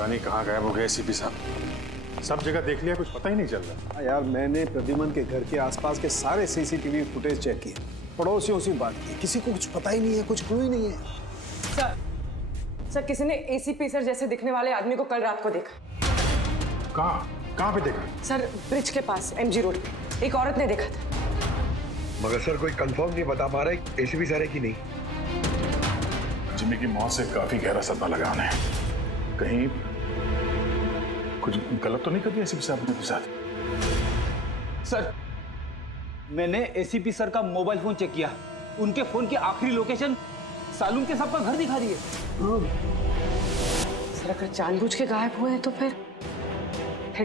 पता नहीं कहाँ गायब हो गए एसीपी साहब। सब जगह देख लिया, कुछ पता ही नहीं चल रहा। यार मैंने प्रद्युमन के घर के आसपास के सारे सीसीटीवी फुटेज चेक किए, पड़ोसियों से बात की, किसी को कुछ पता ही नहीं है, कुछ क्लू ही नहीं है। सर किसी ने एसीपी सर जैसे दिखने वाले आदमी को कल रात को देखा। कहाँ पे देखा? सर ब्रिज के पास एमजी रोड पे एक औरत ने देखा था। मगर सर कोई कंफर्म नहीं बता पा रहे एसीपी सर है कि नहीं। जिम्मी की मौत से काफी गहरा सदमा लगा उन्हें। कहीं कुछ गलत तो नहीं कर दिया एसीपी साहब ने साथ? सर मैंने एसीपी सर का मोबाइल फोन चेक किया, उनके फोन की आखिरी लोकेशन सालून के साहब का घर दिखा रही है। सर अगर जानबूझ के गायब हुए हैं तो फिर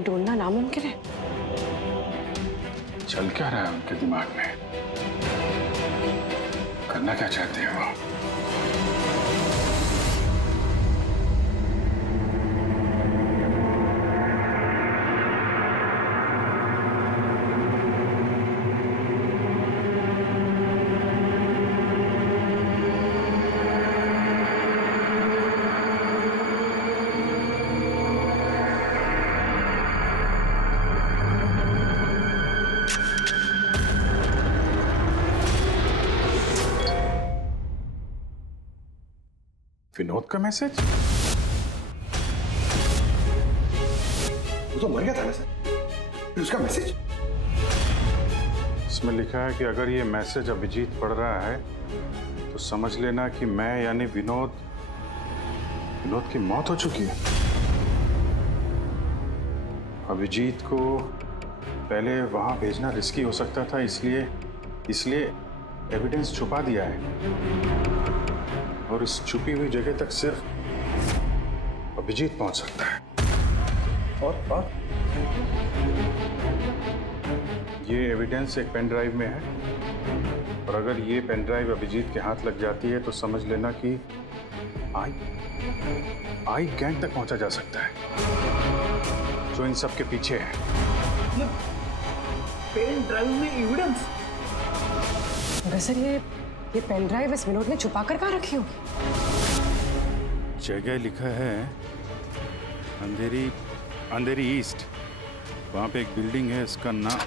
ढूंढना नामुमकिन है। चल क्या रहा है उनके दिमाग में? करना क्या चाहते हैं वो? विनोद का मैसेज? वो तो मर गया था ना सर, फिर उसका मैसेज? इसमें लिखा है कि अगर ये मैसेज अभिजीत पढ़ रहा है तो समझ लेना कि मैं यानी विनोद की मौत हो चुकी है। अभिजीत को पहले वहां भेजना रिस्की हो सकता था, इसलिए एविडेंस छुपा दिया है और इस छुपी हुई जगह तक सिर्फ अभिजीत पहुंच सकता है। और ये एविडेंस एक पेन ड्राइव में है और अगर ये पेन ड्राइव अभिजीत के हाथ लग जाती है तो समझ लेना कि आई गैंग तक पहुंचा जा सकता है जो इन सब के पीछे है। पेन ड्राइव में एविडेंस? सर ये पेन ड्राइव इस विनोद ने छुपा कर कहाँ रखी होगी? जगह लिखा है अंधेरी ईस्ट, वहां पे एक बिल्डिंग है, इसका नाम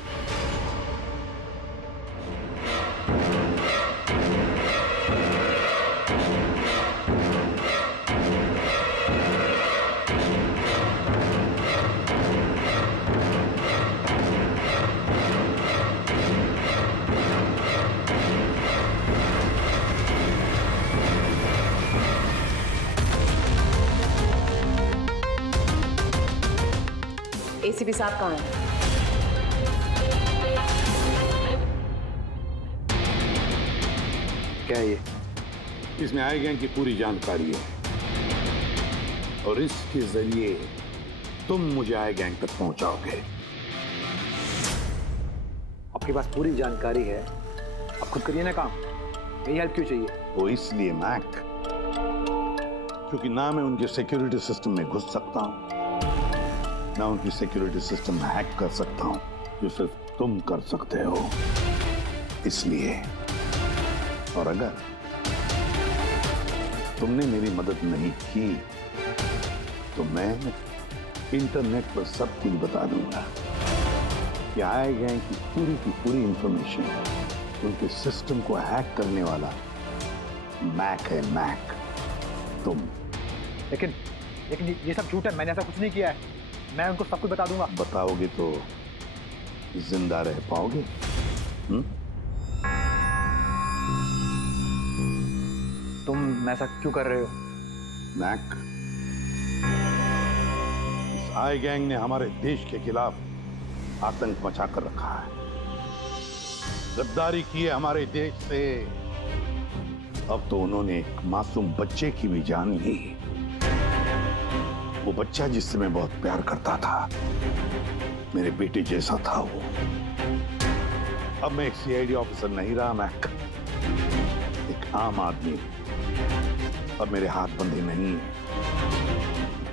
एसीपी साहब कहाँ हैं? क्या ये? इसमें आई गैंग की पूरी जानकारी है और इसके जरिए तुम मुझे आई गैंग तक पहुंचाओगे। आपके पास पूरी जानकारी है, आप खुद करिए ना काम, यही हेल्प क्यों चाहिए? वो इसलिए मैक, क्योंकि ना मैं उनके सिक्योरिटी सिस्टम में घुस सकता हूं, ना उनकी सिक्योरिटी सिस्टम हैक कर सकता हूं, जो सिर्फ तुम कर सकते हो। इसलिए, और अगर तुमने मेरी मदद नहीं की तो मैं इंटरनेट पर सब कुछ बता दूंगा कि आई गैंग की पूरी इंफॉर्मेशन उनके सिस्टम को हैक करने वाला मैक है, मैक, तुम। लेकिन ये सब झूठ है, मैंने ऐसा कुछ नहीं किया है, मैं उनको सब कुछ बता दूंगा। बताओगे तो जिंदा रह पाओगे? तुम ऐसा क्यों कर रहे हो? मैक, इस आई गैंग ने हमारे देश के खिलाफ आतंक मचा कर रखा है, गद्दारी की है हमारे देश से। अब तो उन्होंने एक मासूम बच्चे की भी जान ली, वो बच्चा जिससे मैं बहुत प्यार करता था, मेरे बेटे जैसा था वो। अब मैं एक सीआईडी ऑफिसर नहीं रहा मैक, एक आम आदमी। अब मेरे हाथ बंधे नहीं है,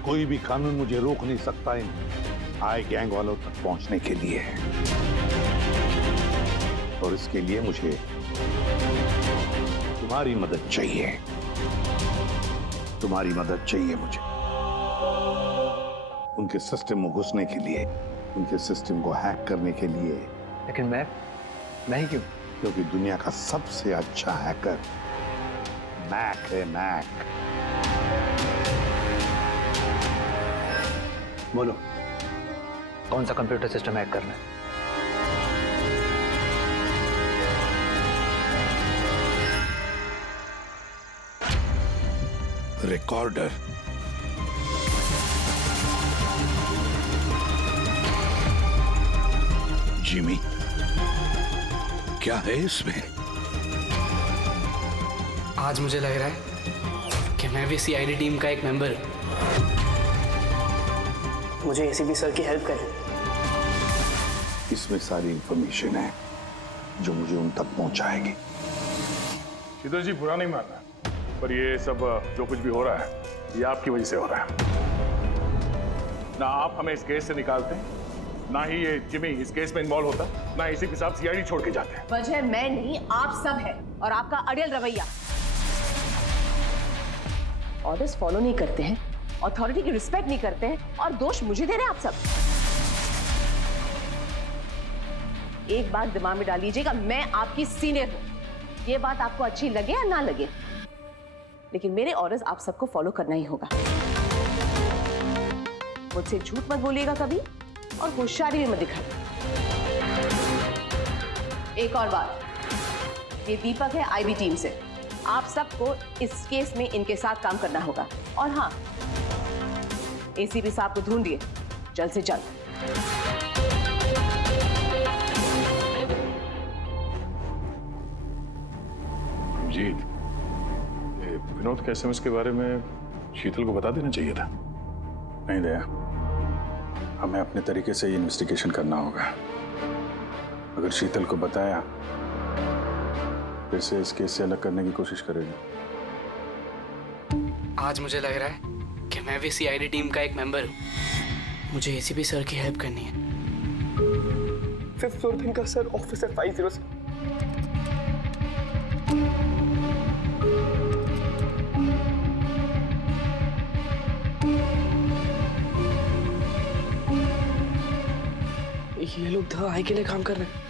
कोई भी कानून मुझे रोक नहीं सकता इन आई गैंग वालों तक पहुंचने के लिए। और इसके लिए मुझे तुम्हारी मदद चाहिए, तुम्हारी मदद चाहिए मुझे। उनके सिस्टम में घुसने के लिए, उनके सिस्टम को हैक करने के लिए। लेकिन मैं ही क्यों? क्योंकि दुनिया का सबसे अच्छा हैकर मैक है, मैक। बोलो, कौन सा कंप्यूटर सिस्टम हैक करना है? रिकॉर्डर। जिमी, क्या है इसमें? आज मुझे लग रहा है कि मैं भी सीआईडी टीम का एक मेंबर हूं। मुझे एसीपी सर की हेल्प करनी। इसमें सारी इंफॉर्मेशन है जो मुझे उन तक पहुंचाएगी। शीतल जी, बुरा नहीं मानना, पर ये सब जो कुछ भी हो रहा है ये आपकी वजह से हो रहा है। ना आप हमें इस केस से निकालते, ना ही ये जिमी इस केस में इन्वॉल्व होता, ना एसीपी साहब सीआईडी छोड़ के जाते। वजह मैं नहीं, आप सब है, और आपका अड़ियल रवैया। ऑर्डर्स फॉलो नहीं करते हैं, अथॉरिटी की रिस्पेक्ट नहीं करते हैं, और दोष मुझे दे रहे हैं आप सब। एक बात दिमाग में डाल लीजिएगा, मैं आपकी सीनियर हूं। ये बात आपको अच्छी लगे या ना लगे, लेकिन मेरे ऑर्डर्स आप सबको फॉलो करना ही होगा। मुझसे झूठ मत बोलिएगा कभी, और होशियारी भी मत दिखाइए। एक और बात, ये दीपक है आईबी टीम से। आप सबको इस केस में इनके साथ काम करना होगा। और हाँ, एसीपी साहब को ढूंढिए जल्द से जल्द। जीत, विनोद के एसएमएस के बारे में शीतल को बता देना चाहिए था। नहीं दया, हमें अपने तरीके से ये इन्वेस्टिगेशन करना होगा। अगर शीतल को बताया फिर से इस केस से अलग करने की कोशिश करेगी। आज मुझे लग रहा है कि मैं भी सीआईडी टीम का एक मेंबर हूं। मुझे एसीपी सर की हेल्प करनी है। 5th फ्लोर पे इनका सर, ऑफिसर 50। ये लोग द आई के लिए काम कर रहे हैं।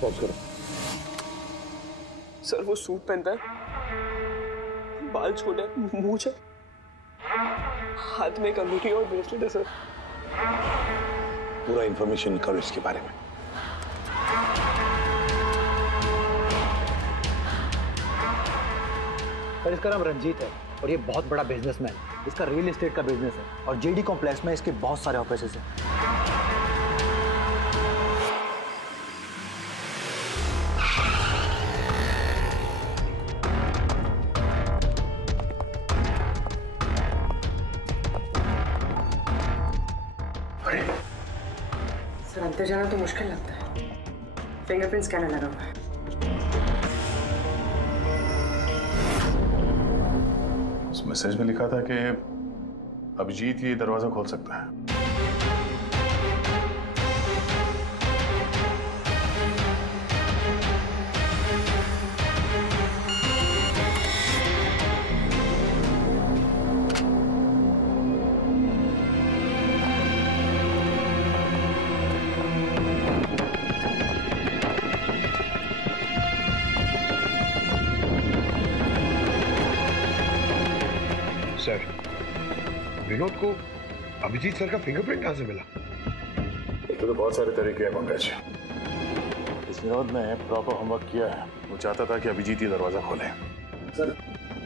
पॉज करो। सर वो सूट पहनता है, बाल छोटे, मूंछ है, हाथ में एक अंगूठी और ब्रेसलेट है सर। पूरा इंफॉर्मेशन निकालो इसके बारे में। सर इसका नाम रंजीत है और ये बहुत बड़ा बिजनेसमैन। इसका रियल एस्टेट का बिजनेस है और जेडी कॉम्प्लेक्स में इसके बहुत सारे ऑफिसेस हैं। सर, अंदर जाना तो मुश्किल लगता है। फिंगरप्रिंट स्कैनर लगा हुआ है। उस मैसेज में लिखा था कि अभिजीत ये दरवाजा खोल सकता है। सर, विनोद को अभिजीत सर का फिंगरप्रिंट कहां से मिला? तो बहुत सारे तरीके हैं पंकज। इस विनोद ने प्रॉपर होमवर्क किया है। वो चाहता था कि अभिजीत ये दरवाजा खोले। सर,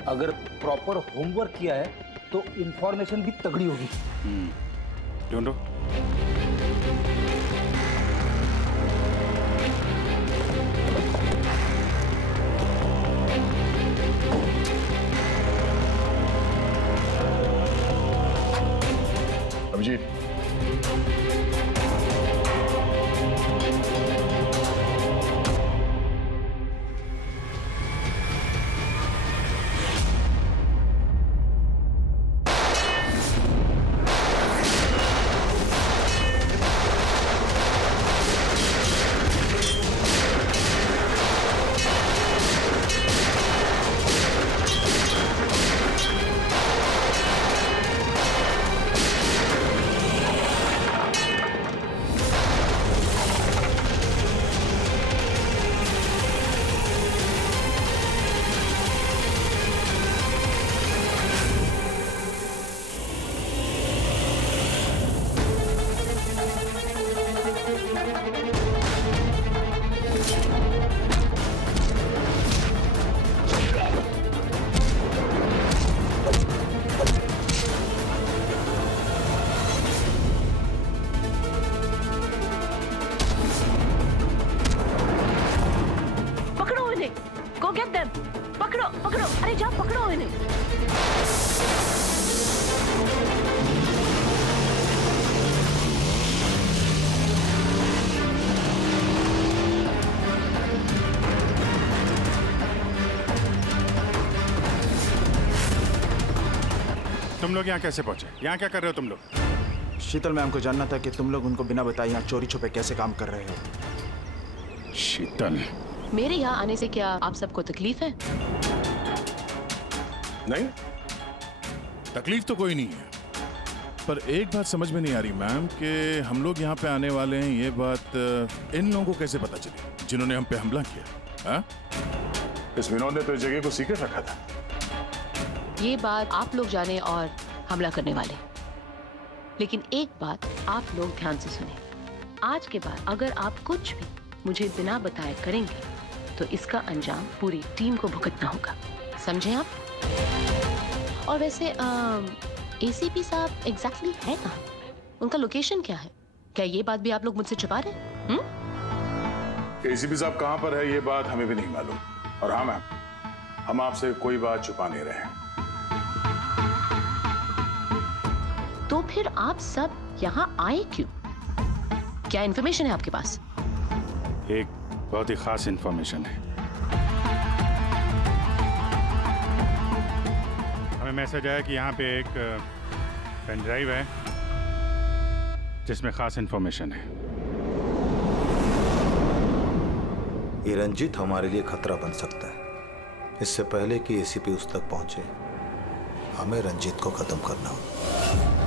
अगर प्रॉपर होमवर्क किया है तो इंफॉर्मेशन भी तगड़ी होगी। ढूंढो। Abhijit, Go get them. पकड़ो पकड़ो, अरे जाओ पकड़ो इन्हें। तुम लोग यहाँ कैसे पहुंचे? यहाँ क्या कर रहे हो तुम लोग? शीतल मैम को जानना था कि तुम लोग उनको बिना बताए यहाँ चोरी छुपे कैसे काम कर रहे हो। शीतल, मेरे यहाँ आने से क्या आप सबको तकलीफ है? नहीं, तकलीफ तो कोई नहीं है, पर एक बात समझ में नहीं आ रही मैम कि हम लोग यहाँ पे आने वाले हैं, ये बात इन लोगों को कैसे पता चली जिन्होंने हम पे हमला किया? हाँ? इस विनोद ने तो इस जगह को सीक्रेट रखा था। ये बात आप लोग जाने और हमला करने वाले, लेकिन एक बात आप लोग ध्यान से सुने। आज के बाद अगर आप कुछ भी मुझे बिना बताए करेंगे तो इसका अंजाम पूरी टीम को भुगतना होगा, समझे आप? और वैसे एसीपी साहब एग्जैक्टली है कहाँ? उनका लोकेशन क्या है? क्या ये बात भी आप लोग मुझसे छुपा रहे हैं? एसीपी साहब कहाँ पर है ये बात हमें भी नहीं मालूम। और हाँ मैम, हम आपसे कोई बात छुपा नहीं रहे हैं। तो फिर आप सब यहाँ आए क्यों? क्या इन्फॉर्मेशन है आपके पास? एक बहुत ही खास इन्फॉर्मेशन है। हमें मैसेज आया कि यहाँ पे एक पेन ड्राइव है जिसमें खास इन्फॉर्मेशन है। ये रंजीत हमारे लिए खतरा बन सकता है। इससे पहले कि एसीपी उस तक पहुंचे, हमें रंजीत को खत्म करना होगा।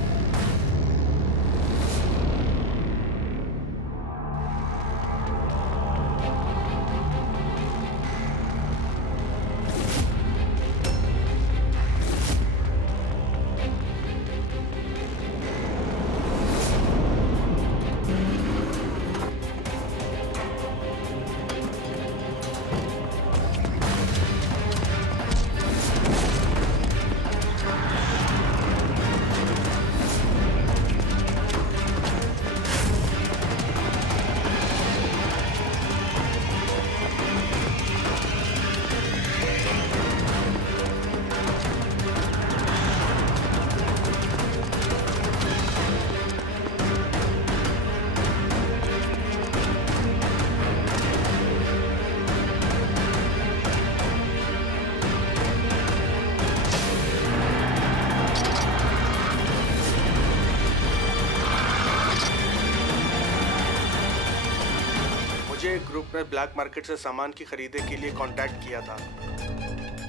ग्रुप ने ब्लैक मार्केट से सामान की खरीदे के लिए कांटेक्ट किया था।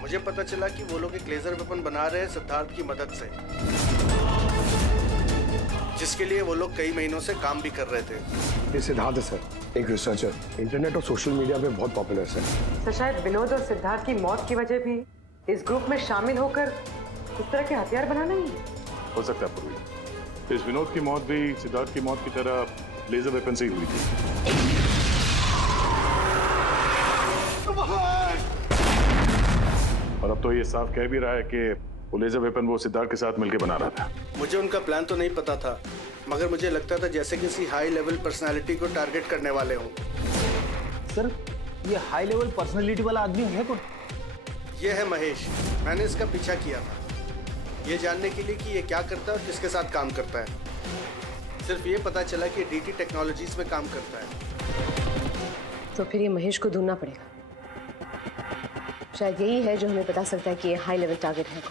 मुझे पता चला कि वो लोग एक लेजर वेपन बना रहे हैं सिद्धार्थ की मदद से, जिसके लिए वो लोग कई महीनों से काम भी कर रहे थे। ये सिद्धार्थ है सर, एक रिसर्चर, इंटरनेट और सोशल मीडिया पे बहुत पॉपुलर सर। शायद विनोद और सिद्धार्थ की मौत की वजह भी इस ग्रुप में शामिल होकर इस तरह के हथियार बनाना ही हो सकता है पूर्वी। इस विनोद की मौत भी सिद्धार्थ की मौत की तरह लेजर वेपन से ही हुई थी। और अब तो ये साफ कह भी रहा है कि वो लेजर वेपन वो सिद्धार्थ के साथ मिलकर बना रहा था। मुझे उनका प्लान तो नहीं पता था, मगर मुझे लगता था जैसे किसी हाई लेवल पर्सनालिटी को टारगेट करने वाले हों। सर, ये हाई लेवल पर्सनालिटी वाला आदमी है कौन? ये है महेश। मैंने इसका पीछा किया था ये जानने के लिए कि ये क्या करता है और किसके साथ काम करता है। सिर्फ ये पता चला कि डीटी टेक्नोलॉजीज में काम करता है। तो फिर ये महेश को ढूंढना पड़ेगा। शायद यही है जो हमें बता सकता है कि ये हाई लेवल टारगेट है।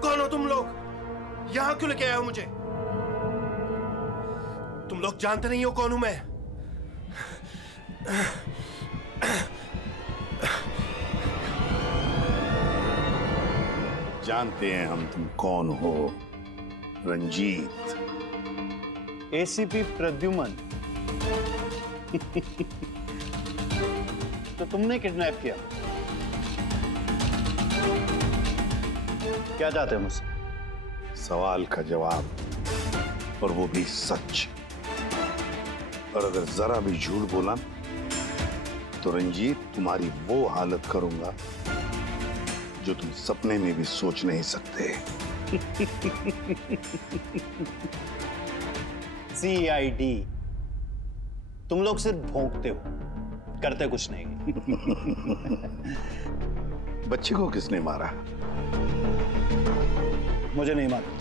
कौन हो तुम लोग? यहाँ क्यों लेके आए हो मुझे? तुम लोग जानते नहीं हो कौन हूं मैं। जानते हैं हम तुम कौन हो, रंजीत। एसीपी प्रद्युमन। तो तुमने किडनैप किया? क्या चाहते हो मुझसे? सवाल का जवाब, और वो भी सच। और अगर जरा भी झूठ बोला तो रंजीत तुम्हारी वो हालत करूंगा जो तुम सपने में भी सोच नहीं सकते। CID तुम लोग सिर्फ भौंकते हो, करते कुछ नहीं। बच्चे को किसने मारा? मुझे नहीं मालूम।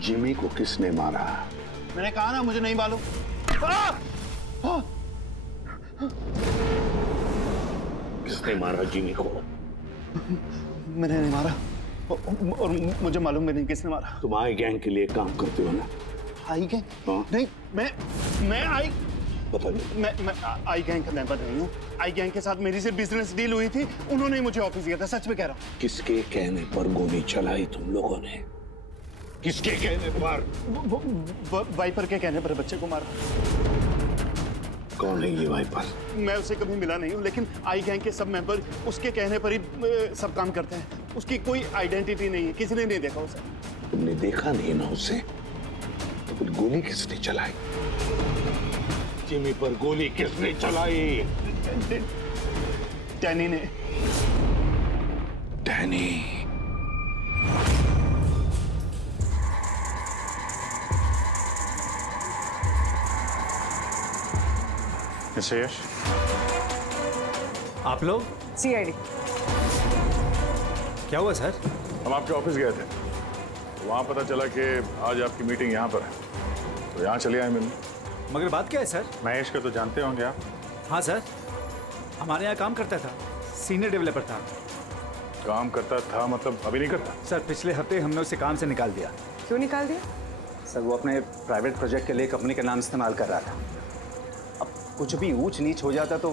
जिमी को किसने मारा? मैंने कहा ना मुझे नहीं मालूम। किसने मारा जिमी को? मैंने नहीं मारा और मुझे मालूम भी नहीं किसने मारा। तुम आई गैंग के लिए काम करते हो ना? आई गैंग? नहीं, मैं आई गैंग का मेंबर नहीं हूँ। आई गैंग के साथ मेरी सिर्फ बिजनेस डील हुई थी, उन्होंने मुझे ऑफिस दिया था, सच में कह रहा हूँ। किसके कहने पर गोली चलाई तुम लोगों ने? किसके कहने पर? वाइपर के कहने पर बच्चे को मारा। कौन है ये वाइपर? मैं उसे कभी मिला नहीं हूँ, लेकिन आई गैंग के सब मेंबर उसके कहने पर ही सब काम करते हैं। उसकी कोई आइडेंटिटी नहीं है, किसी ने नहीं देखा उसे। तुमने देखा नहीं ना उसे? तो फिर गोली किसने चलाई? जिमी पर गोली किसने चलाई? डैनी ने। डैनी? मिस्टर यश, आप लोग? सीआईडी। क्या हुआ सर? हम आपके ऑफिस गए थे, तो वहाँ पता चला कि आज आपकी मीटिंग यहाँ पर है, तो यहाँ चले आए मिलने। मगर बात क्या है सर? महेश को तो जानते होंगे आप? हाँ सर, हमारे यहाँ काम करता था, सीनियर डेवलपर था। काम करता था मतलब अभी नहीं करता? सर पिछले हफ्ते हमने उसे काम से निकाल दिया। क्यों निकाल दिया? सर वो अपने प्राइवेट प्रोजेक्ट के लिए कंपनी का नाम इस्तेमाल कर रहा था। अब कुछ भी ऊंच नीच हो जाता तो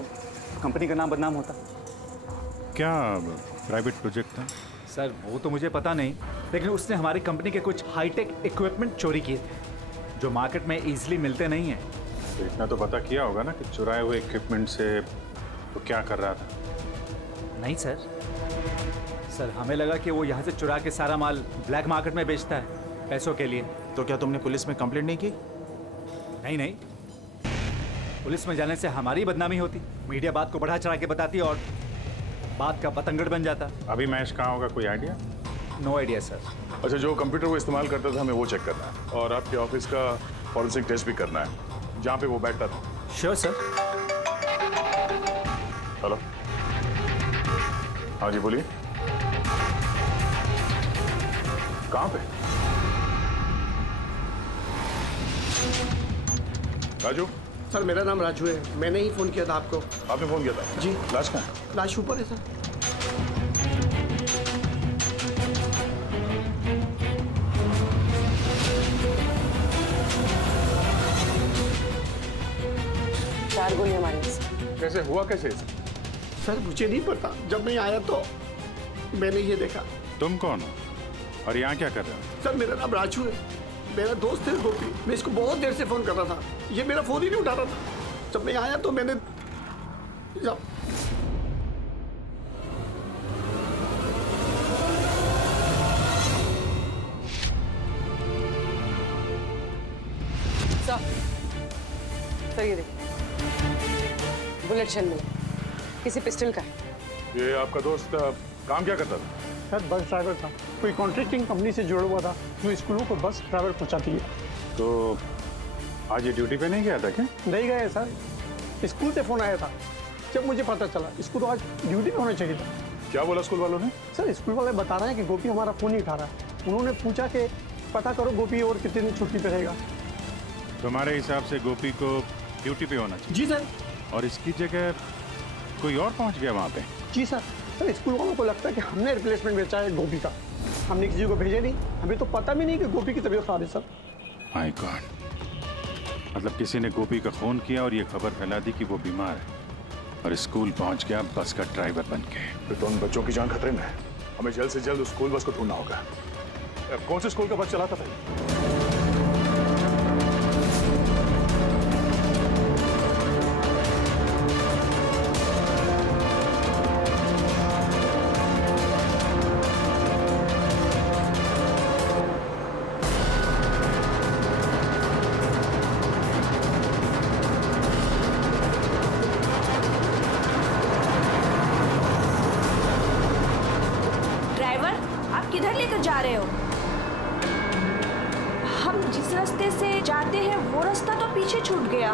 कंपनी का नाम बदनाम होता। क्या प्राइवेट प्रोजेक्ट था? सर वो तो मुझे पता नहीं, लेकिन उसने हमारी कंपनी के कुछ हाईटेक इक्विपमेंट चोरी किए थे, जो मार्केट में इजीली मिलते नहीं हैं। तो इतना तो पता किया होगा ना कि चुराए हुए इक्विपमेंट से वो क्या कर रहा था? नहीं सर, हमें लगा कि वो यहाँ से चुरा के सारा माल ब्लैक मार्केट में बेचता है पैसों के लिए। तो क्या तुमने पुलिस में कंप्लेंट नहीं की? नहीं, पुलिस में जाने से हमारी बदनामी होती, मीडिया बात को बढ़ा चढ़ा के बताती और बात का पतंगड़ बन जाता। अभी महेश कहाँ होगा, कोई आइडिया? No idea sir. अच्छा, जो कंप्यूटर वो इस्तेमाल करता था हमें वो चेक करना है, और आपके ऑफिस का फॉरेंसिक टेस्ट भी करना है जहाँ पे वो बैठता था। Sure sir. हेलो, हाँ जी बोलिए, कहाँ पे? राजू? सर मेरा नाम राजू है, मैंने ही फोन किया था आपको। आपने फोन किया था? जी। लाश कहाँ है? लाश ऊपर है सर। चार गोली हमारे पास। कैसे हुआ, कैसे? सर मुझे नहीं पता, जब मैं आया तो मैंने ये देखा। तुम कौन हो और यहाँ क्या कर रहे हो? सर मेरा नाम राजू है, मेरा दोस्त है गोपी। मैं इसको बहुत देर से फोन कर रहा था, ये मेरा फोन ही नहीं उठा रहा था। जब मैं आया तो मैंने सर ये देखिए, बुलेट शेल मिला, किसी पिस्टल का है। ये आपका दोस्त काम क्या करता था? सर बस ड्राइवर था, कोई कॉन्ट्रैक्टिंग कंपनी से जुड़ा हुआ था जो स्कूलों को बस ड्राइवर पहुंचाती है। तो आज ये ड्यूटी पे नहीं गया था क्या? नहीं गए सर, स्कूल से फोन आया था, जब मुझे पता चला इसको तो आज ड्यूटी पे होना चाहिए था। क्या बोला स्कूल वालों ने? सर स्कूल वाले बता रहे हैं कि गोपी हमारा फोन नहीं उठा रहा है। उन्होंने पूछा कि पता करो गोपी और कितने दिन छुट्टी पे रहेगा। तुम्हारे हिसाब से गोपी को ड्यूटी पे होना चाहिए? जी सर। और इसकी जगह कोई और पहुंच गया वहाँ पे? जी सर। सर स्कूल वालों को लगता है कि हमने रिप्लेसमेंट बेचा है गोपी का, हमने किसी को भेजे नहीं, हमें तो पता भी नहीं कि गोपी की तबीयत खराब है सर। माय गॉड, मतलब किसी ने गोपी का फोन किया और ये खबर फैला दी कि वो बीमार है, और स्कूल पहुंच गया बस का ड्राइवर बन के। तो उन बच्चों की जान खतरे में है, हमें जल्द से जल्द उस स्कूल बस को ढूंढना होगा। कौन से स्कूल का बस चलाता था? किधर लेकर जा रहे हो? जिस रास्ते से जाते हैं वो रास्ता तो पीछे छूट गया।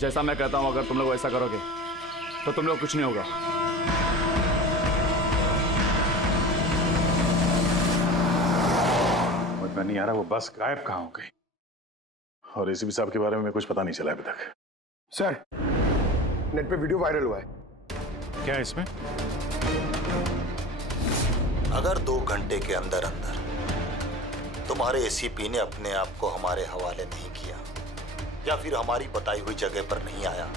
जैसा मैं कहता हूं, अगर तुम लोग ऐसा करोगे तो तुम लोग कुछ नहीं होगा। मुझ में नहीं आ रहा वो बस गायब कहाँ हो गई, और एसीपी साहब के बारे में कुछ पता नहीं चला अभी तक। सर, नेट पे वीडियो वायरल हुआ है। क्या है इसमें? अगर 2 घंटे के अंदर अंदर तुम्हारे एसीपी ने अपने आप को हमारे हवाले नहीं किया या फिर हमारी बताई हुई जगह पर नहीं आया,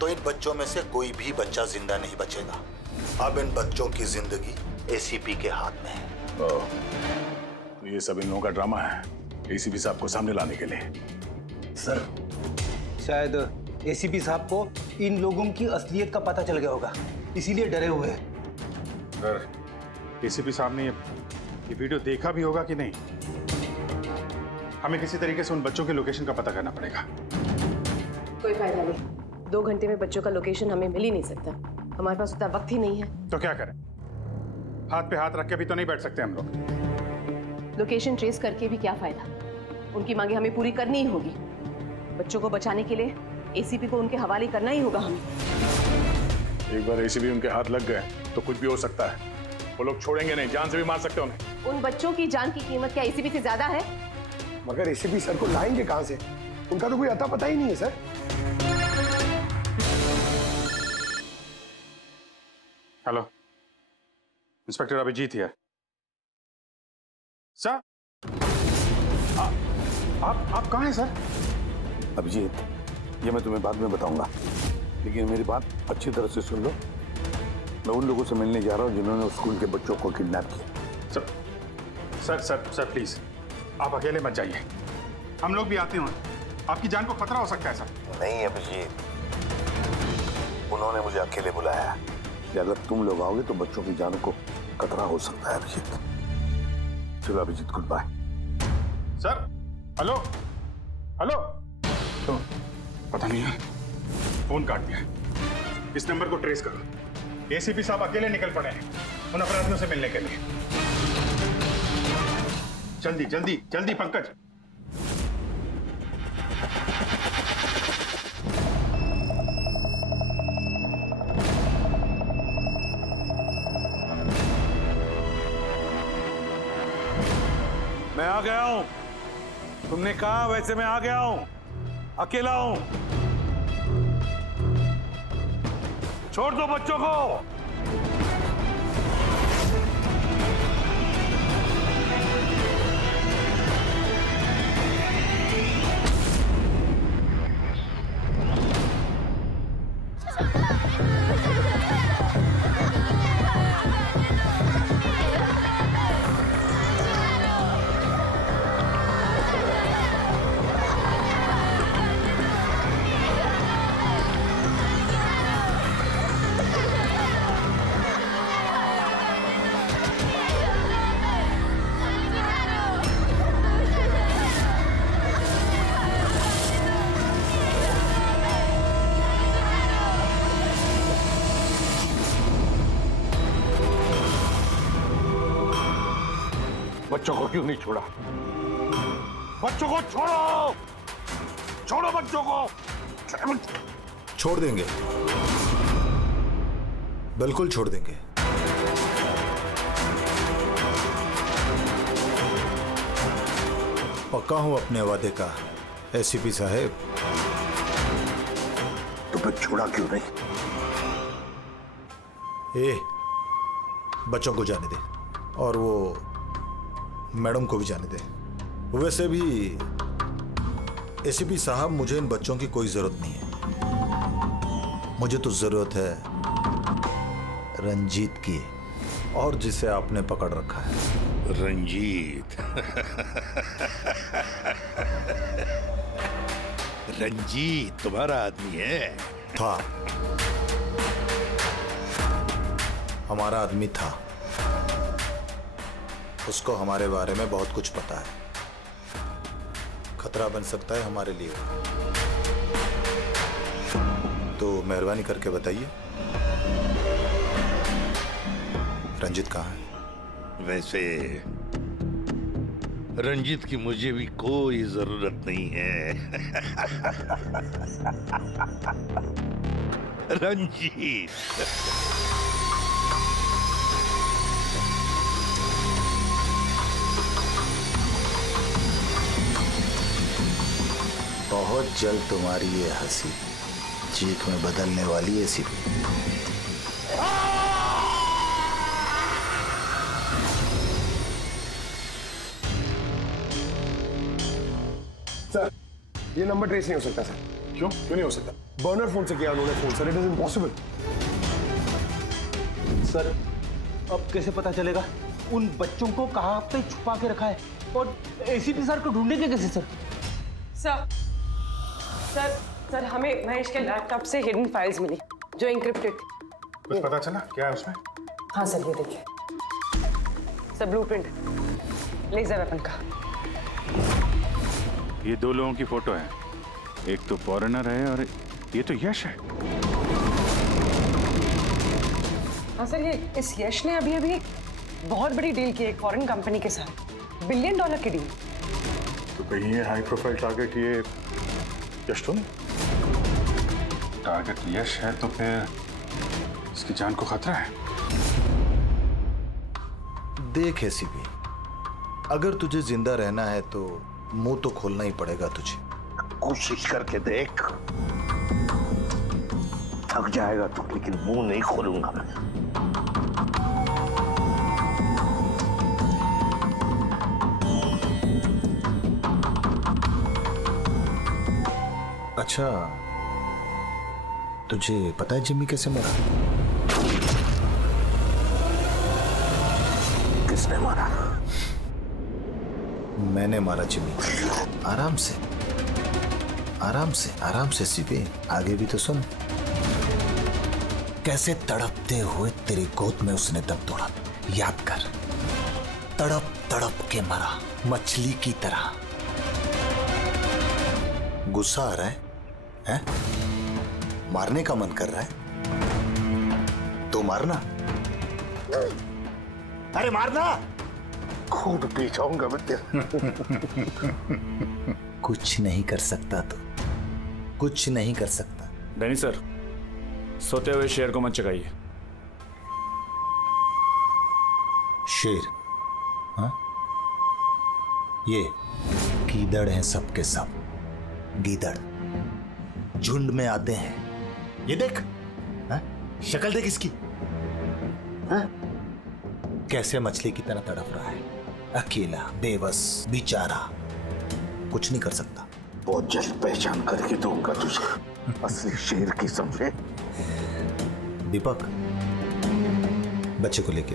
तो इन बच्चों में से कोई भी बच्चा जिंदा नहीं बचेगा। अब इन बच्चों की जिंदगी एसीपी के हाथ में है। तो ये सब इन लोगों का ड्रामा है एसीपी साहब को सामने लाने के लिए। सर, शायद एसीपी साहब को इन लोगों की असलियत का पता चल गया होगा, इसीलिए डरे हुए हैं। सर, एसीपी साहब ने ये वीडियो देखा भी होगा कि नहीं? हमें किसी तरीके से उन बच्चों के लोकेशन का पता करना पड़ेगा। कोई फायदा नहीं, 2 घंटे में बच्चों का लोकेशन हमें मिल ही नहीं सकता। हमारे पास उतना वक्त ही नहीं है। तो क्या करें? हाथ पे हाथ रख के भी तो नहीं बैठ सकते हम लोग। लोकेशन ट्रेस करके भी क्या फायदा? उनकी मांगे हमें पूरी करनी ही होगी। बच्चों को बचाने के लिए एसीपी को उनके हवाले करना ही होगा हमें। एक बार एसीपी उनके हाथ लग गए तो कुछ भी हो सकता है। वो लोग छोड़ेंगे नहीं, जान से भी मार सकते हैं उन्हें। उन बच्चों की जान की कीमत क्या एसीपी से ज्यादा है? मगर एसीपी सर को लाएंगे कहां से? उनका तो कोई अता पता ही नहीं है sir. Hello, inspector Abhijeet here. Sir, आप कहाँ हैं सर? अभिजीत, ये मैं तुम्हें बाद में बताऊंगा, लेकिन मेरी बात अच्छी तरह से सुन लो। मैं उन लोगों से मिलने जा रहा हूँ जिन्होंने स्कूल के बच्चों को किडनैप किया। सर प्लीज, आप अकेले मत जाइए, हम लोग भी आते हैं। आपकी जान को खतरा हो सकता है सर। नहीं अभिजीत, उन्होंने मुझे अकेले बुलाया है कि अगर तुम लोग आओगे तो बच्चों की जान को खतरा हो सकता है। अभिजीत, चलो Abhijeet, goodbye. Sir, hello hello, तो पता नहीं है, फोन काट दिया। इस नंबर को ट्रेस करो। एसीपी साहब अकेले निकल पड़े हैं उन अपराधियों से मिलने के लिए। जल्दी जल्दी जल्दी पंकज। मैं आ गया हूं। तुमने कहा वैसे मैं आ गया हूं, अकेला हूं। छोड़ दो बच्चों को। बच्चों को क्यों नहीं छोड़ा? बच्चों को छोड़ो, छोड़ो बच्चों को। छोड़ देंगे, बिल्कुल छोड़ देंगे। पक्का हूं अपने वादे का एसीपी साहब। तो फिर छोड़ा क्यों नहीं? बच्चों को जाने दे और वो मैडम को भी जाने दे। वैसे भी एसीपी साहब, मुझे इन बच्चों की कोई जरूरत नहीं है। मुझे तो जरूरत है रंजीत की, और जिसे आपने पकड़ रखा है। रंजीत? रंजीत तुम्हारा आदमी है? था, हमारा आदमी था। उसको हमारे बारे में बहुत कुछ पता है। खतरा बन सकता है हमारे लिए। मेहरबानी करके बताइए, रंजित कहाँ है? वैसे रंजित की मुझे भी कोई जरूरत नहीं है। रंजीत बहुत जल्द तुम्हारी ये हंसी चीख में बदलने वाली है एसीपी। सर, ये नंबर ट्रेस नहीं हो सकता सर। क्यों नहीं हो सकता? बर्नर फोन से किया उन्होंने phone sir, it is impossible. Sir अब कैसे पता चलेगा उन बच्चों को कहाँ पे छुपा के रखा है, और एसीपी सर को ढूंढेंगे कैसे सर? सर हमें महेश के लैपटॉप से हिडन फाइल्स मिली जो इंक्रिप्टेड थी। कुछ पता चला क्या है उसमें? हाँ सर, ये देखिए सर, ब्लूप्रिंट लेजर वेपन का। ये दो लोगों की फोटो है, एक तो फॉरेनर है और ये तो यश है। हाँ सर, ये इस यश ने अभी अभी बहुत बड़ी डील की एक फॉरेन कंपनी के साथ, $1 बिलियन की डील। तो कहीं ये हाई प्रोफाइल टारगेट ये यश तो नहीं? टारगेट यश है तो फिर इसकी जान को खतरा है। देख एसीपी, अगर तुझे जिंदा रहना है तो मुंह तो खोलना ही पड़ेगा तुझे। कोशिश करके देख, थक जाएगा तो, लेकिन मुंह नहीं खोलूंगा मैं। अच्छा, तुझे पता है जिम्मी कैसे मरा? किसने मारा? मैंने मारा जिम्मी। आराम से आराम से आराम से सीपी, आगे भी तो सुन। कैसे तड़पते हुए तेरी गोद में उसने दम तोड़ा, याद कर। तड़प तड़प के मरा, मछली की तरह। गुस्सा आ रहा है? हैं? मारने का मन कर रहा है तो मारना। अरे मारना, खून पी जाऊंगा मैं तेरा। कुछ नहीं कर सकता तो, कुछ नहीं कर सकता। डैनी सर, सोते हुए शेर को मत चगाइए। शेर? हाँ? ये गीदड़ हैं सबके सब, गीदड़ झुंड में आते हैं। ये देख, हाँ? शक्ल देख इसकी, हाँ? कैसे मछली की तरह तड़प रहा है, अकेला, बेबस, बेचारा, कुछ नहीं कर सकता। बहुत जल्द पहचान करके दूंगा तुझे असली शेर की, समझे? दीपक, बच्चे को लेके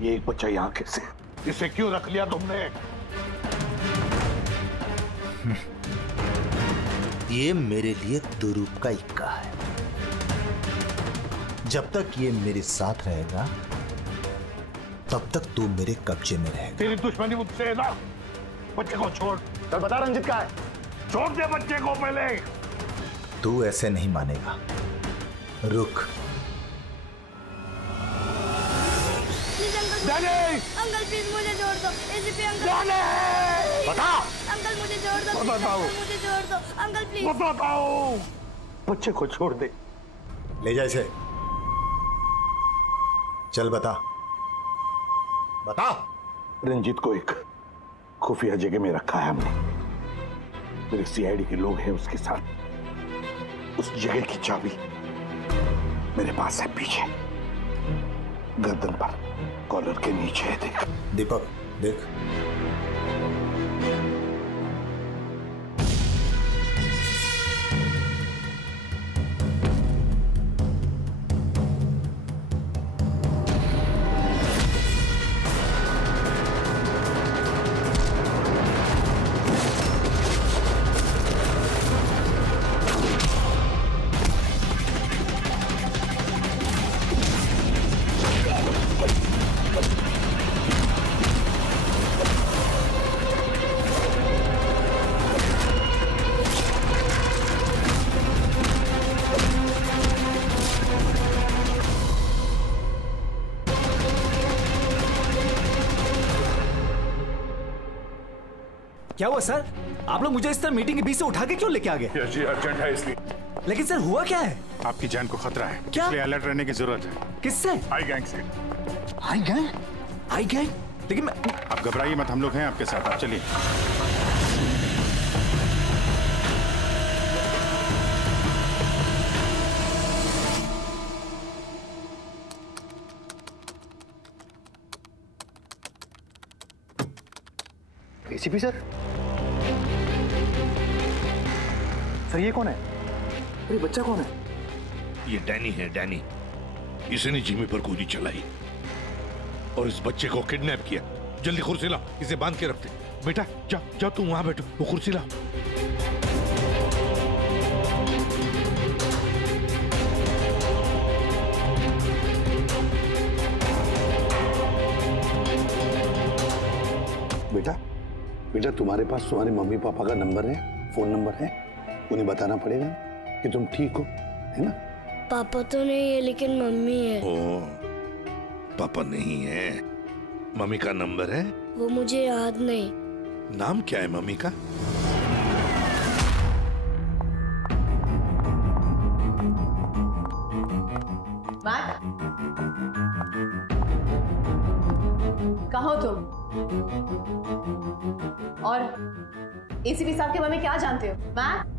ये एक बच्चा यहाँ कैसे? इसे क्यों रख लिया तुमने? ये मेरे लिए दुरूप का इक्का है। जब तक ये मेरे साथ रहेगा तब तक तू मेरे कब्जे में रहेगा। तेरी दुश्मनी मुझसे है ना? बच्चे को छोड़। चल बता रंजित कहाँ है? छोड़ दे बच्चे को पहले। तू ऐसे नहीं मानेगा, रुक। अंकल प्लीज मुझे छोड़ दो, एसीपी अंकल। बता। अंकल मुझे छोड़ दो, बताओ। मुझे छोड़ दो अंकल प्लीज। बताओ। बच्चे को छोड़ दे। ले जा इसे। चल बता, बता। रंजीत को एक खुफिया जगह में रखा है हमने। मेरे सीआईडी के लोग हैं उसके साथ। उस जगह की चाबी मेरे पास है, पीछे गर्दन पर, कॉलर के नीचे है। देख दीपक, देख। क्या हुआ सर? आप लोग मुझे इस तरह मीटिंग के बीच से उठा के क्यों लेके आ गए? यश जी अर्जेंट है इसलिए। लेकिन सर हुआ क्या है? आपकी जान को खतरा है, क्या? इसलिए अलर्ट रहने की जरूरत है। किससे? आई गैंग से। आई गैंग? आई गैंग? लेकिन आप घबराइए मत, हम लोग हैं आपके साथ, आप चलिए। ACP sir? सर ये कौन है? अरे बच्चा कौन है? ये डैनी है, डैनी। इसने जिमी पर गोली चलाई और इस बच्चे को किडनैप किया। जल्दी कुर्सी लाओ, इसे बांध के रखते। बेटा जा जा, तुम वहां बैठो, वो कुर्सी लाओ। बेटा बेटा, तुम्हारे पास तुम्हारे मम्मी पापा का नंबर है, फोन नंबर है? उन्हें बताना पड़ेगा कि तुम ठीक हो, है ना? पापा तो नहीं है लेकिन मम्मी है। ओ, पापा नहीं है, मम्मी का नंबर है? वो मुझे याद नहीं। नाम क्या है मम्मी का? कहाँ हो तुम? और एसीपी साहब के बारे में क्या जानते हो? मैट?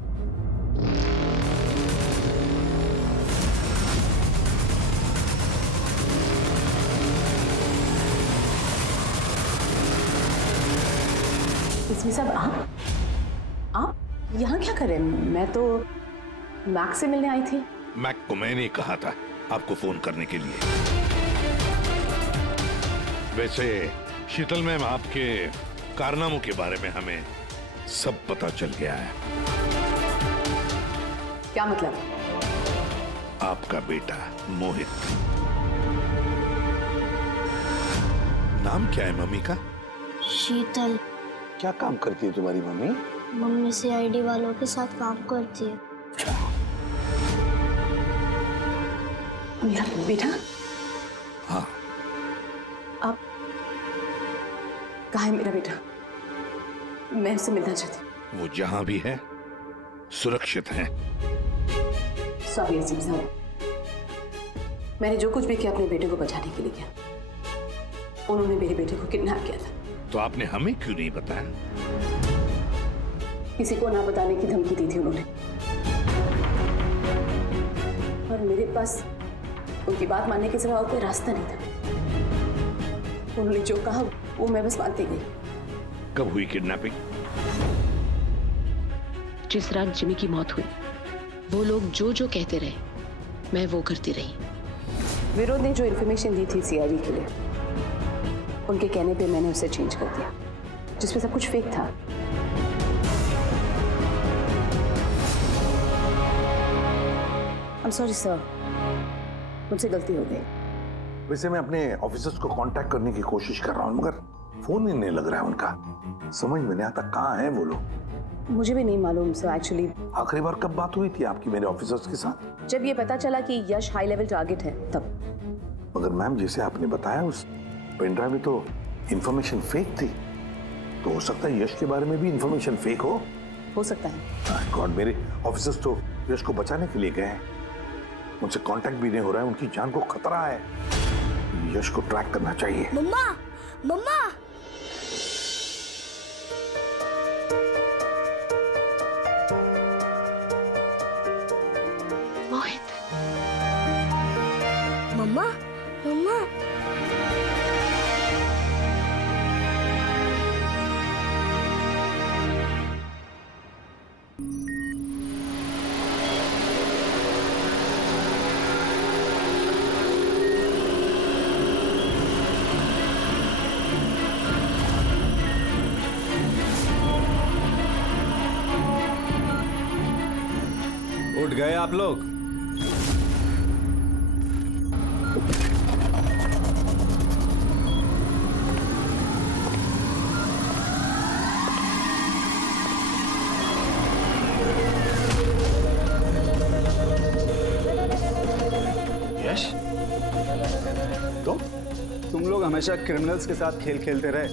एसीपी साहब आप यहाँ क्या कर रहे हैं? मैं तो मैक से मिलने आई थी। मैक को मैंने कहा था आपको फोन करने के लिए। वैसे शीतल मैम, आपके कारनामों के बारे में हमें सब पता चल गया है। क्या मतलब? आपका बेटा मोहित। नाम क्या है मम्मी का? शीतल। क्या काम करती है तुम्हारी मम्मी? मम्मी सीआईडी वालों के साथ काम करती है। मेरा बेटा? हाँ। आप कहाँ है मेरा बेटा? मैं उससे मिलना चाहती हूँ। वो जहां भी है सुरक्षित है। सॉरी एसीपी साहब, मैंने जो कुछ भी किया अपने बेटे को बचाने के लिए किया। उन्होंने मेरे बेटे को किडनैप किया था। तो आपने हमें क्यों नहीं बताया? किसी को ना बताने की धमकी दी थी उन्होंने, और मेरे पास उनकी बात मानने के सिवा और कोई रास्ता नहीं था। उन्होंने जो कहा वो मैं बस मानती गई। कब हुई किडनैपिंग? जिस रात जिमी की मौत हुई, वो लोग जो जो कहते रहे मैं वो करती रही। विरोध ने जो इन्फॉर्मेशन दी थी सीआईडी के लिए, उनके कहने पे मैंने उसे चेंज कर दिया, जिसमें सब कुछ फेक था। I'm sorry sir, मुझसे गलती हो गई। वैसे मैं अपने ऑफिसर्स को कांटेक्ट करने की कोशिश कर रहा हूँ, मगर फोन ही नहीं लग रहा है उनका। समझ में नहीं आता कहाँ हैं वो लोग। मुझे भी नहीं मालूम सर एक्चुअली। आखिरी बार कब बात हुई थी आपकी मेरे ऑफिसर्स के साथ? जब ये पता चला कि यश हाई लेवल टारगेट है तब। मगर मैम, जैसे आपने बताया उस पेनड्राइव में तो इंफॉर्मेशन फेक थी, तो हो सकता है यश के बारे में भी इंफॉर्मेशन फेक हो सकता है। गॉड, मेरे ऑफिसर्स तो यश को बचाने के लिए गए हैं। उनसे कांटेक्ट भी नहीं हो रहा है, उनकी जान को खतरा है। यश को ट्रैक करना चाहिए। मम्मा, मम्मा। मोहित। मम्मा, मम्मा। उठ गए आप लोग? यश, तुम लोग हमेशा क्रिमिनल्स के साथ खेल खेलते रहे।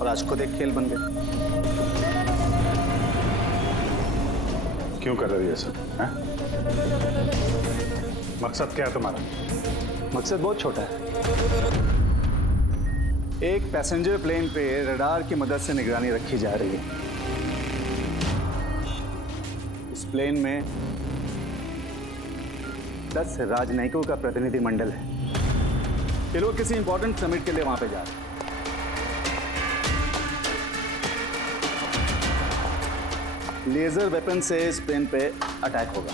और आज खुद एक खेल बन गए। क्यों कर रही है सब? मकसद क्या है तुम्हारा? मकसद बहुत छोटा है। एक पैसेंजर प्लेन पे रडार की मदद से निगरानी रखी जा रही है। इस प्लेन में 10 राजनयिकों का प्रतिनिधिमंडल है। ये लोग किसी इंपॉर्टेंट समिट के लिए वहां पे जा रहे हैं। लेजर वेपन से इस प्लेन पे अटैक होगा।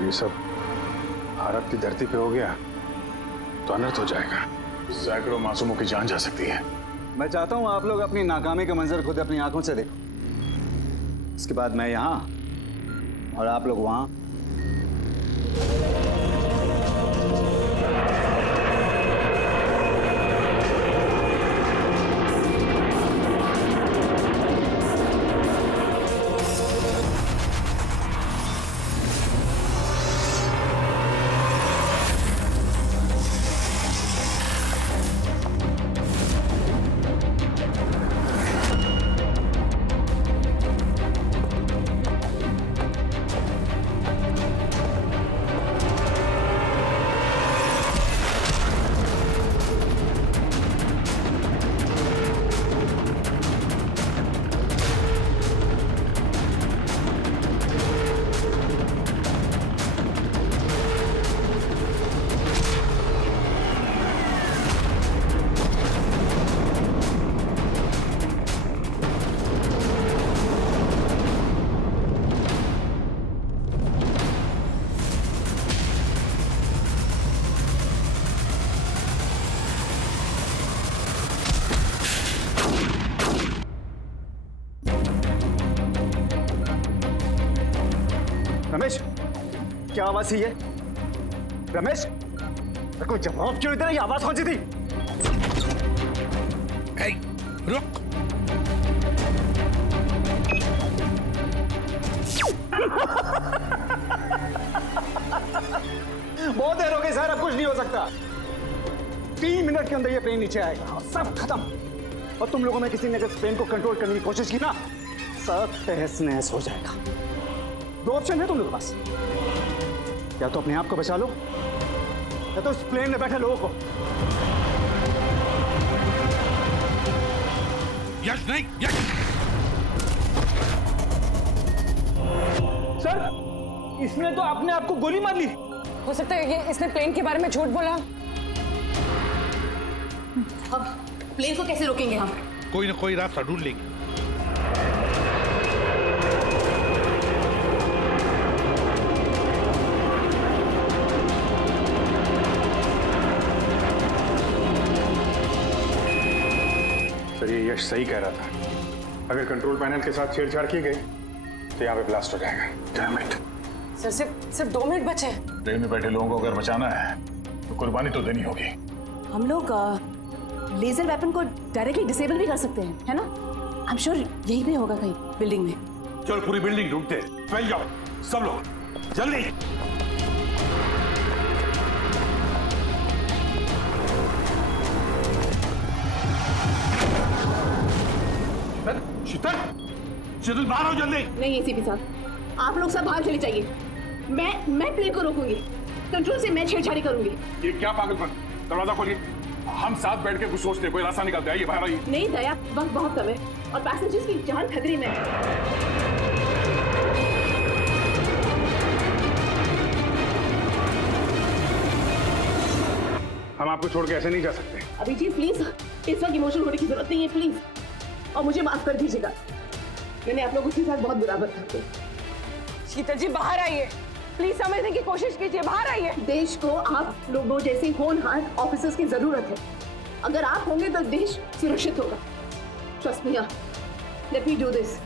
ये सब भारत की धरती पे हो गया तो अनर्थ हो जाएगा। सैकड़ों मासूमों की जान जा सकती है। मैं चाहता हूं आप लोग अपनी नाकामी का मंजर खुद अपनी आंखों से देखो। इसके बाद मैं यहां और आप लोग वहां। रमेश, क्या आवाज थी ये? रमेश, कोई जवाब क्यों इधर? ये आवाज कौन सी थी? रुक। बहुत देर हो गई सर, अब कुछ नहीं हो सकता। 3 मिनट के अंदर ये प्लेन नीचे आएगा और सब खत्म। और तुम लोगों में किसी ने अगर प्लेन को कंट्रोल करने की कोशिश की ना, सब तहस नहस हो जाएगा। 2 ऑप्शन है तुम लोगों के पास, या तो अपने आप को बचा लो या तो इस प्लेन में बैठे लोगों को। यश नहीं, यश। सर, इसने तो अपने आप को गोली मार ली। हो सकता है ये इसने प्लेन के बारे में झूठ बोला। अब प्लेन को कैसे रोकेंगे हम? कोई ना कोई रास्ता ढूंढ लेंगे। सर, ये यश सही कह रहा था। अगर कंट्रोल पैनल के साथ छेड़छाड़ की गई तो यहाँ पे ब्लास्ट हो जाएगा। Damn it. सर, सिर्फ 2 मिनट बचे हैं। ट्रेन में बैठे लोगों को अगर बचाना है तो कुर्बानी तो देनी होगी। हम लोग लेजर वेपन को डायरेक्टली डिसेबल भी कर सकते हैं, है ना? आई एम श्योर यही पे होगा कहीं बिल्डिंग में। चल पूरी बिल्डिंग ढूंढते, फैल जाओ सब लोग, जल्दी। शीतल, शीतल बाहर आओ जल्दी। नहीं एसीपी साहब, आप लोग सब बाहर चले जाइए। मैं प्लेन को रोकूंगी, कंट्रोल से मैं छेड़छाड़ी करूंगी। ये क्या पागलपन? दरवाजा खोलिए, हम साथ बैठ के कुछ सोचते हैं, कोई रास्ता निकलता है। ये बाहर आइए। नहीं दया, वक्त बहुत कम है और पैसेंजर्स की जान खतरे में है। हम आपको छोड़ के ऐसे नहीं जा सकते। अभिजीत प्लीज, इस वक्त इमोशनल होने की जरूरत नहीं है प्लीज, और मुझे माफ कर दीजिएगा। मैंने आप लोगों के साथ बहुत बुरा बर्ताव किया। शीतल जी बाहर आइए, प्लीज समझने की कोशिश कीजिए, बाहर आइए। देश को आप लोगों जैसे होनहार ऑफिसर्स की जरूरत है। अगर आप होंगे तो देश सुरक्षित होगा। Trust me, let me do this.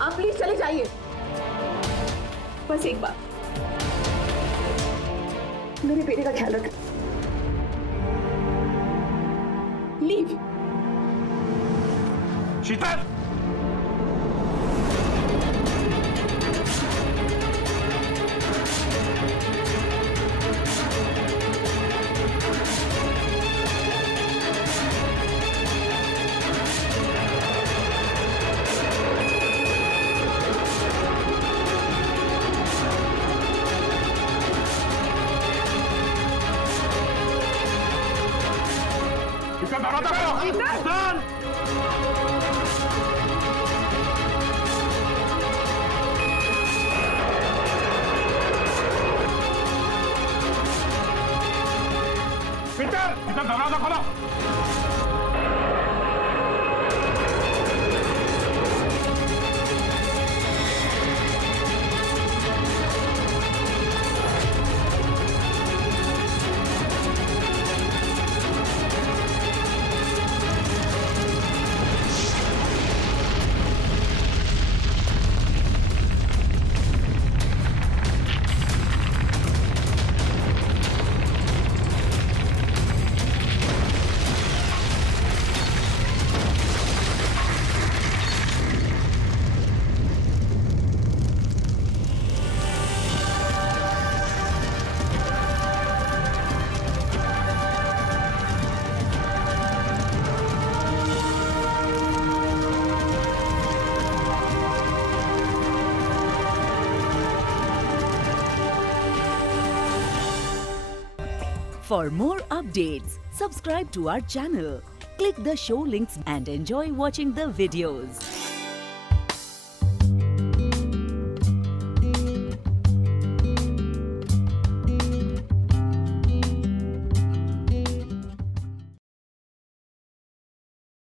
आप प्लीज चले जाइए। बस एक बार, मेरे बेटे का ख्याल रख। लीव। शीतल, दरवाजा खोलो। For more updates, subscribe to our channel, click the show links and enjoy watching the videos.